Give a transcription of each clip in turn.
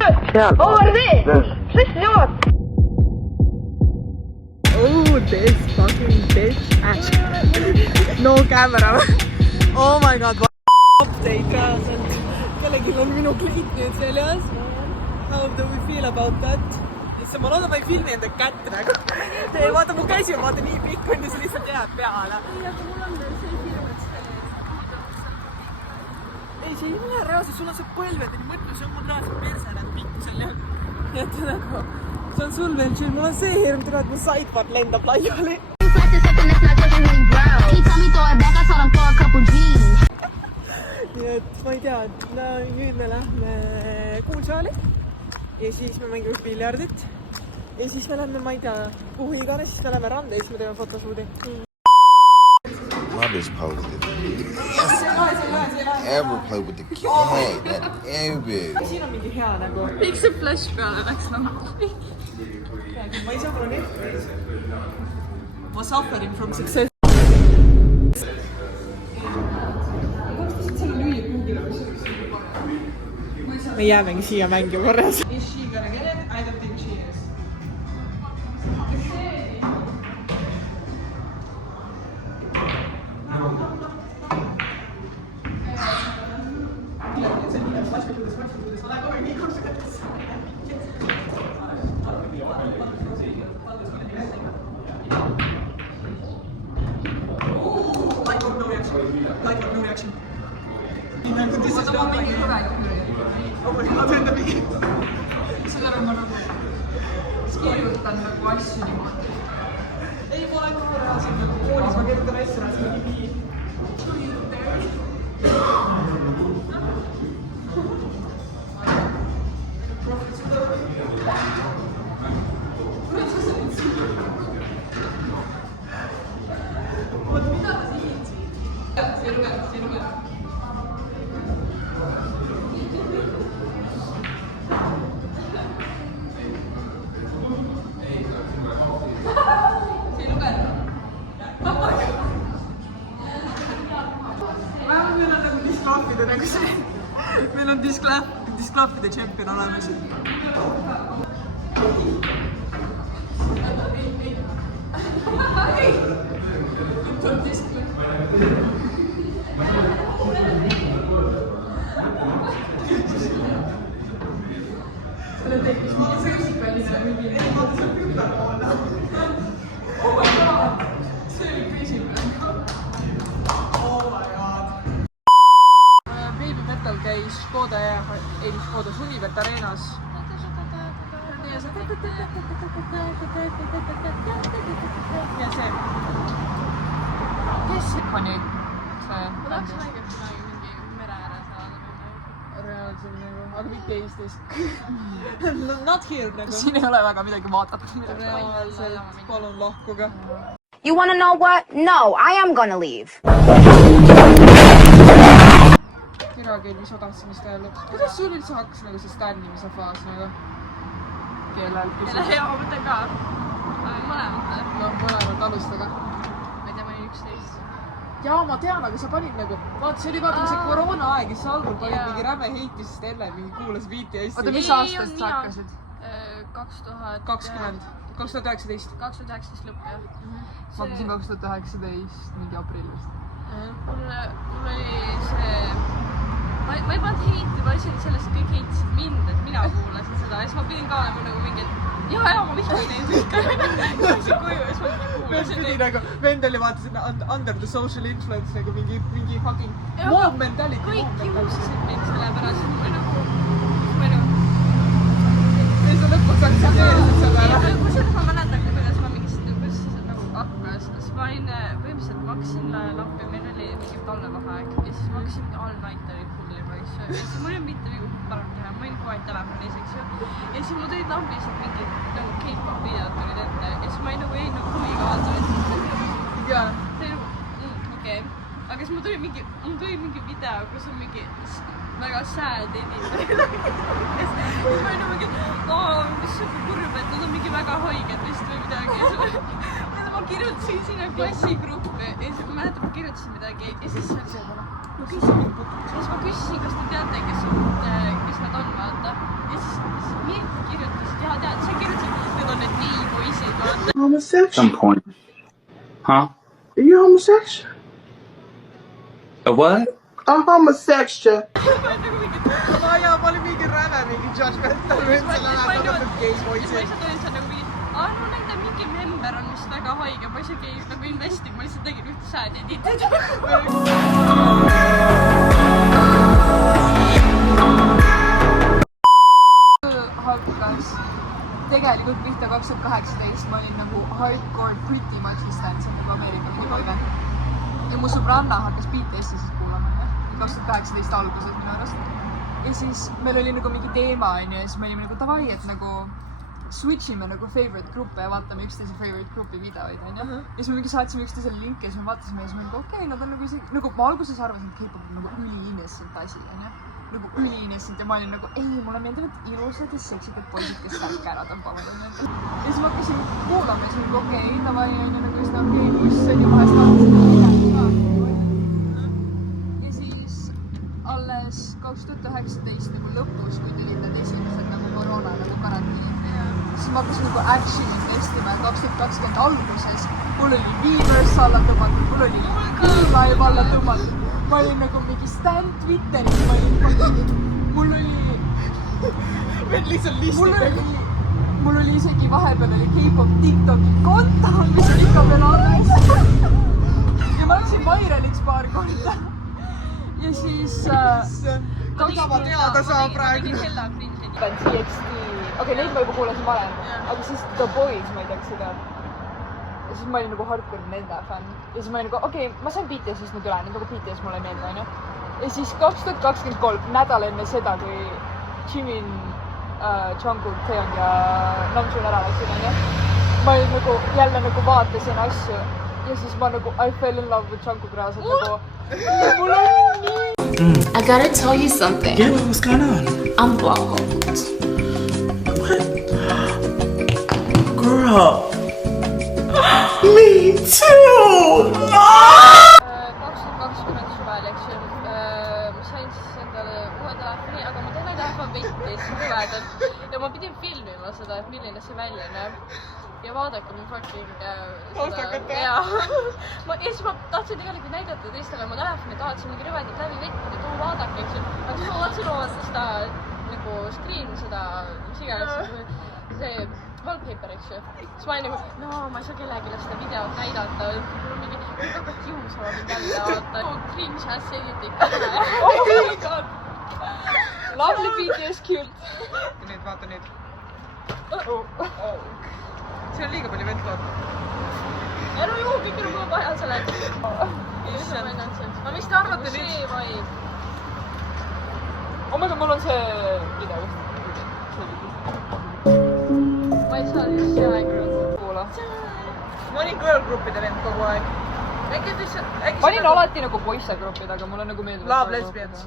Over there! Sisse jood! Oh, this fucking bitch. No camera. Oh my god. Update reaalselt. Kellelgi on minu kleit nüüd seljas. How do we feel about that? Ma loodan, ma ei filmi enda kätt nagu. Vaata mu käsi on vaata nii pikk on ja see lihtsalt jääb peale. Ei, aga mul on veel see filmist. Ei, see ei ole reaalselt, sul on see põlvedeni mõtlu, see on mul reaalselt persened pikk seal jah. Nii et nagu, see on sul veel chill, mul on see hirm, et mu sidebar lendab laiali. Nii et ma ei tea, et nüüd me lähme kuulsaali ja siis me mängime piljardit ja siis me lähme, ma ei tea, kuhu iganes, siis me lähme randa ja siis me teeme fotoshooti. Mother's posted. Ever play with the cat, that ever. Siin on mingi hea nagu. Miks see flash peale läks nagu? Ma ei saa mulle nii. Ma suffering from success. Me jäämegi siia mängima korras. Is she gonna get it? I don't think she is. Like no reaction. This is not mingi oh my god, enda mingi. Seda ma nagu kirjutan nagu asju niimoodi. Ei, ma olen kogu reaalselt nagu koolis, ma kirjutan asju reaalselt mingi nii. Meil on disklaafide tšempion olemas. Käis Škoda ja ei Škoda Sunivert Areenas. Ja see. Kes Ikoni? Ma tahaks mängida mingi mere ääres elada. Reaalselt nagu, aga mitte Eestis. Not here nagu. Siin ei ole väga midagi vaadata. Reaalselt, palun lahkuge. You wanna know what? No, I am gonna leave. Kirageel, mis ma tahtsin vist öelda. Kuidas sul üldse hakkas nagu see stännimise faas nagu? Kellel? Ja ma mõtlen ka. Mõlemad. No mõlemad alustada. Ma ei tea, ma olin 11. Jaa, ma tean, aga sa panid nagu, vaata, see oli vaata see koroona aeg, siis sa algul panid mingi räme heitis, sest enne mingi kuulas biiti ja Oota, mis aastast sa hakkasid? 2019. 2019 lõpp, jah. Ma hakkasin 2019 mingi aprillist. Mul oli see... Ma ei pannud heiti, ma lihtsalt sellest kõik heitisid mind, et mina kuulasin seda ja siis ma pidin ka olema nagu mingi, et jaa, ma vihkan neid ikka. Läksin koju ja siis ma kuulasin neid. Nagu, vend oli vaata sinna under the social influence nagu mingi fucking mob mentality. Kõik juhusisid mind selle pärast, et ma nagu... Ja sa lõpuks aktsepteerisid selle ära. Kusjuures ma mäletan, kuidas ma mingist, kuidas see nagu hakkas. Siis ma olin, põhimõtteliselt ma hakkasin lappi, meil oli mingi talvevaheaeg ja siis ma hakkasin mingi all night oli fulli poiss. Ja siis mul ei mitte mingi parem teha, ma olin kogu aeg telefonis, eks ju. Ja siis mul tulid lambis, et mingi nagu K-pop videod tulid ette ja siis ma ei nagu huviga vaatasin. Jaa. See oli nagu, okei. Aga siis mul tuli mingi video, kus on mingi väga sad inimene. Siis ma olin mingi, mis on kurb, et nad on mingi väga haiged vist või midagi. Ma kirjutasin sinna klassigruppi ja siis ma mäletan, ma kirjutasin midagi ja siis ma küsisin, kas te teate, kes nad on, vaata. Ja siis Homosexual? Some point. Huh? Are you homosexual? A what? I'm homosexual. ma olin mingi räve, mingi judgmental vend, selle näed tagatud gay siis ma poisid. lihtsalt olin seal nagu mingi, no nende mingi member on vist väga haige, ma isegi ei nagu investi, ma lihtsalt tegin ühte sad editit. hakkas tegelikult pihta 2018, ma olin nagu hardcore pretty much distance, see on nagu Ameerika futbolga. ja mu sõbranna hakkas BTS-i siis kuulama, 2018 alguses minu arust. ja siis meil oli nagu mingi teema onju ja siis me olime nagu davai, et nagu switch ime nagu favorite gruppe ja vaatame üksteise favorite grupi videoid onju. ja siis me mingi saatsime üksteisele linke ja siis me vaatasime ja siis me nagu okei, nad on nagu isegi, nagu ma alguses arvasin, et K-pop on nagu üli-innocent asi onju. Nagu üli-innocent ja ma olin nagu ei, mulle meeldivad ilusad ja seksikad poisid, kes särke ära tõmbavad onju. ja siis ma hakkasin kuulama ja siis nagu okei, davai onju, nagu just okei, buss on ju vahest vaatasin ka. ja siis alles 2019 nagu lõpus, kui tulid need esimesed nagu koroona nagu karantiinid, siis ma hakkasin nagu action'i testima ja 2020 alguses mul oli Weavers alla tõmmatud, mul oli Live alla tõmmatud, ma olin nagu mingi Stan Twitteris, ma olin, mul oli mul oli isegi vahepeal oli K-pop TikToki konto, mis on ikka veel alles. ja ma läksin Maireliks paar korda. ja siis mida ma teada saan praegu. TXT, okei, neid ma juba kuulasin varem, aga siis The Boys, ma ei tea, kas sa tead. ja siis ma olin nagu hardcore nende fänn. ja siis ma olin nagu okei, ma sain BTS-ist nüüd üle, nüüd nagu BTS mulle ei meeldi, onju. ja siis 2023, nädal enne seda, kui Jimin, Jungkook, Taeyong ja Namjoon ära läksid, onju. ma olin nagu jälle nagu vaatasin asju ja siis ma nagu I fell in love with Jungkook reaalselt nagu. mul on nii. I gotta tell you something. Yeah, what's going on? I'm blocked. What? Girl. Me too! 2020 suvel, eks ju, ma sain siis endale uue telefoni, aga mu teine telefon võttis rüvedad ja ma pidin filmima seda, et milline see välja näeb. ja vaadake mu fucking Taustakat, ja siis ma tahtsin tegelikult näidata teistele mu telefoni, tahtsin mingi rüvedat läbi võtta, et vaadake, eks ju. aga siis ma vaatasin vaadata seda nagu screen, seda, mis iganes, see wallpaper, eks ju. siis ma olin nagu, no ma ei saa kellelegi seda videot näidata, mul on mingi väga kiusama mind jälle vaata. Cringe ass editing. Oh my god. Lovely BTS cute. nüüd vaata nüüd. see on liiga palju vett vaata. ära juu, kõik on mul vahel selle. aga mis te arvate nüüd? oh my god, mul on see video vist. ma ei saa siis see aeg kuula. ma olin girl gruppide vend kogu aeg. ma olin alati nagu poissegruppid, aga mulle nagu meeldib. Love lesbians.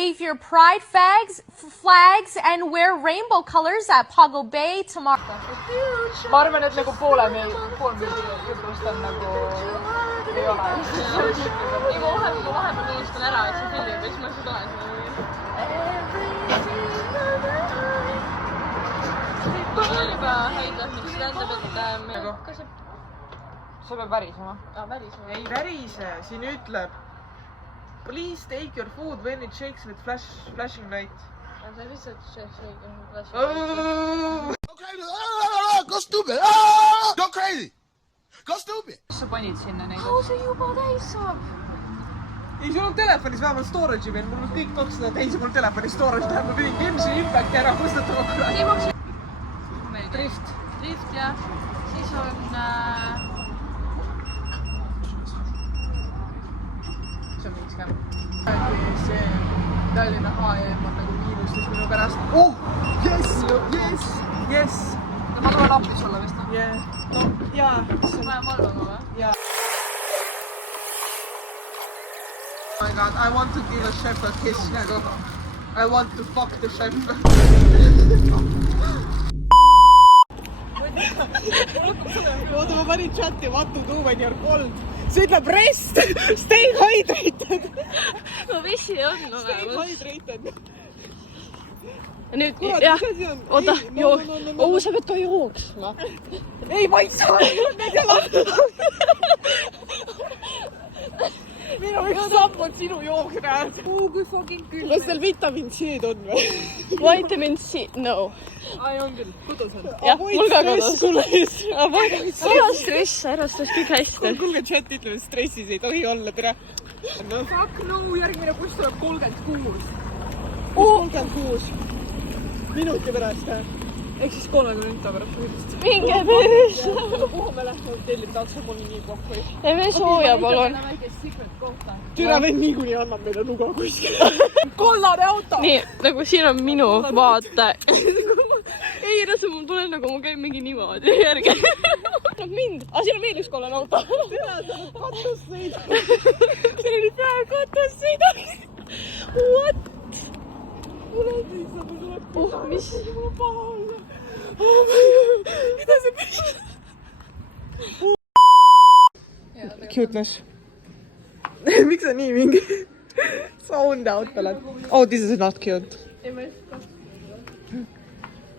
Wave your pride flags and wear rainbow colors at Pago Bay tomorrow. ma arvan, et nagu pool pildi jutust on nagu ei ole. ei, ma vahepeal unustan ära, et see filmib ja siis ma lihtsalt olen siin. mul oli juba häid lahmid, see tähendab, et kas see see peab värisema. värisema? ei värise, siin ütleb. Please take your food when it shakes with flashing light. see lihtsalt shake. Go stupid! Go crazy! Go stupid! sa panid sinna neid? see juba täis saab. ei, sul on telefonis vähemalt storage'i veel, mul on kõik 200 täis ja mul telefonis storage läheb, ma pidin Genshin Impacti ära kustutama kuradi. Drift jah, siis on see on mingi skäm. see Tallinna HM on nagu miinustes minu pärast. Oh! Yes! ma tulen appi sulle vist. Yeah. no jaa. vaja valvama või? jaa. Oh my god, I want to give a chef a kiss nagu. I want to fuck the chef. oota, ma panin chati what to do when you are cold. see ütleb rest, stay hydrated. no vesi on Stay hydrated. nüüd jah , oota , sa pead ka jooksma . ei , ma ei saa . minu üks samm on sinu jooksjad . kui fucking küll . kas seal vitamiin C-d on või ? Vitamin C , no . ai , on küll , kodus on . jah , mul ka kodus . ära stress , kõik hästi . kuulge , chat ütleb , et stressis ei tohi olla , tere . Fuck no , järgmine buss tuleb 36 . 36 minuti pärast . ehk siis 30 minuti pärast põhimõtteliselt . minge perse . kuhu me lähme hotellile , tahaks mul nii pohhu . teeme sooja , palun . türa vend niikuinii annab meile nuga kuskil . kollane auto . nii , nagu siin on minu vaate . ei , mul tuleb nagu , mul käib mingi niimoodi järgi . mind , aga siin on veel üks kollane auto . katus sõidab . see oli praegu katus sõidab . What ? mis ? mida see püsti ? Cuteness . miks sa nii mingi sound out oled ? Oh , this is not cute .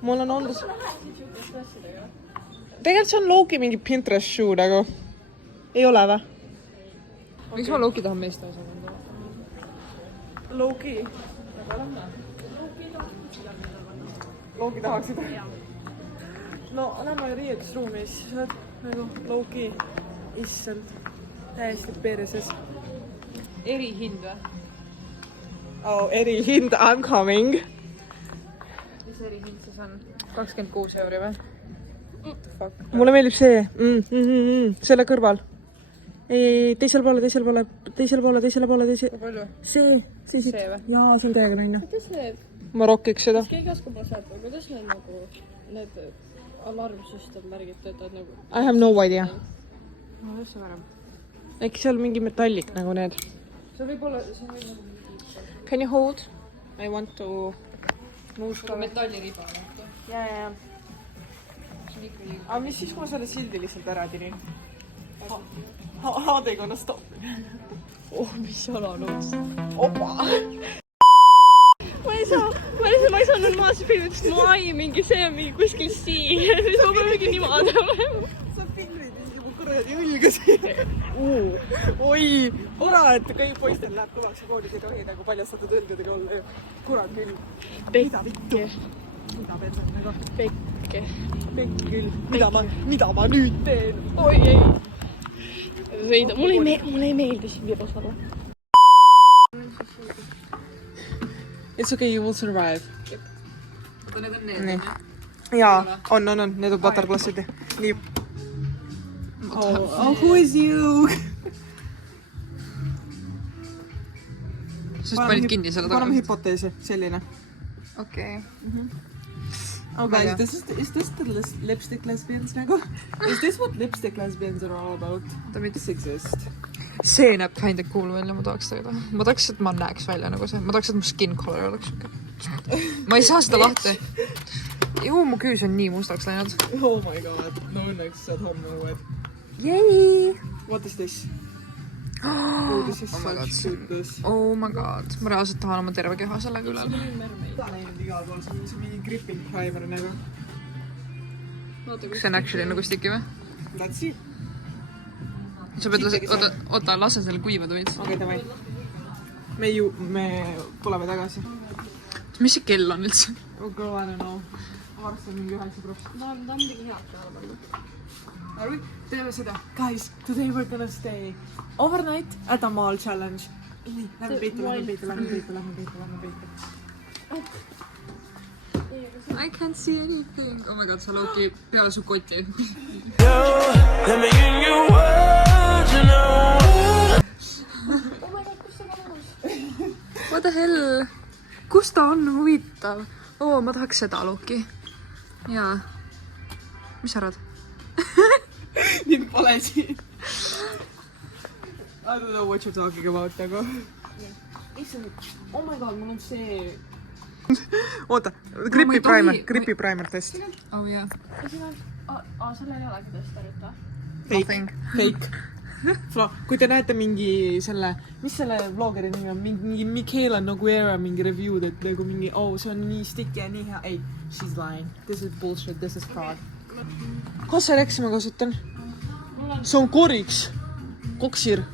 mul on olnud . tegelikult see on Loki mingi Pinterest shoe nagu . ei ole või ? miks ma Loki tahan meeste osa kanda ? Loki . Loki tahaksid ? no lähme riietusruumi ja siis oled nagu Loki . issand , täiesti perses . erihind või ? oh , erihind , I m coming . mis erihind siis on ? 26 euri või ? mulle meeldib see selle kõrval . ei , teisele poole . kui palju ? see siit . See või? jaa , see on täiega nõnna . kuidas need , ma rokiks seda . keegi oskab mulle saata , kuidas need nagu , need alarmsüsteem märgid töötavad nagu ? I have no idea . ma ei oska varem . äkki seal mingi metallik nagu need . see võib olla , see võib nagu Can you hold ? I want to . metalliriba . jaa . aga mis siis , kui ma selle sildi lihtsalt ära tirin ? How they gonna stop ? oh , mis jalanõus . opa . ma ei saa normaalselt filmida , sest mu ai mingi see on mingi kuskil siin . siis ma pean mingi niimoodi olema . sa pingrid mingi mu kuradi õlga siia . oi , kurat , kõik poistel läheb kõvaks ja koolis ei tohi nagu paljastatud õlgadega olla ju . kurat küll . mida vittu ? mida perset nagu ? pekke . pekk küll . mida ma nüüd teen ? oi ei . mulle ei meeldi siin virus olla . It's okay , you will survive . oota , need on need . nii . jaa , on , need on patarklassid . nii . oh , who is you ? sa just panid kinni selle paneme taga . hüpoteesi , selline . okei . Oh guys, is this the lipstick lesbians nagu? Is this what lipstick lesbians are all about? Does exist? see näeb kind of cool välja , ma tahaks teda . ma tahaks , et ma näeks välja nagu see , ma tahaks , et mu skin color oleks siuke . ma ei saa seda lahti . ju mu küüs on nii mustaks läinud . Oh my god , no õnneks saad homme uued . Yay! What is this? Oh, this is Oh my god, such see on- goodness. Oh my god , ma reaalselt tahan oma terve keha sellega ülal . Läinud igal pool , see on mingi gripping primer nagu . see on actually nagu stiki või ? That's it . sa pead oota , lase selle kuivada veits . okei , davai . me tuleme tagasi . mis see kell on üldse ? Oh girl , I don't know . varsti on mingi 9 props . ta on midagi head peale pannud . teeme seda . Guys , today we're gonna stay overnight at a mall challenge . nii , lähme peitu . I can't see anything . oh my god , sa Loki peale su koti . What the hell ? kus ta on , huvitav ? oo , ma tahaks seda Loki . jaa . mis sa arvad ? mind pole siin . I don't know what you are talking about nagu . issand , oh my god , mul on see . oota , gripi primer test . oh jaa . sellel ei olegi test arvuta . Fake . kui te näete mingi selle, mis selle vlogeri nimi on, mingi Michaela Noguera mingi review'd, et nagu mingi, see on nii sticky ja nii hea. Ei, she's lying. This is bullshit, this is fraud. Kas see Rexi ma kasutan? See on koriks. Koksir.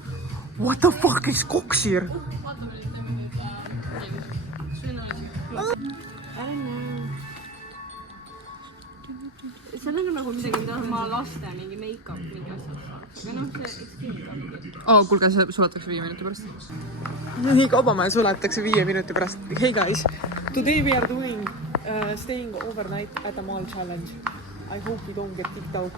What the fuck is koksir? see on nagu midagi, mida ma laste mingi make-up mingi asjad saaks. Aga see ekskeemi kuulge, see suletakse 5 minuti pärast. Nii kaubamaja suletakse 5 minuti pärast. Hey guys, today we are doing staying overnight at a mall challenge. I hope we don't get kicked out.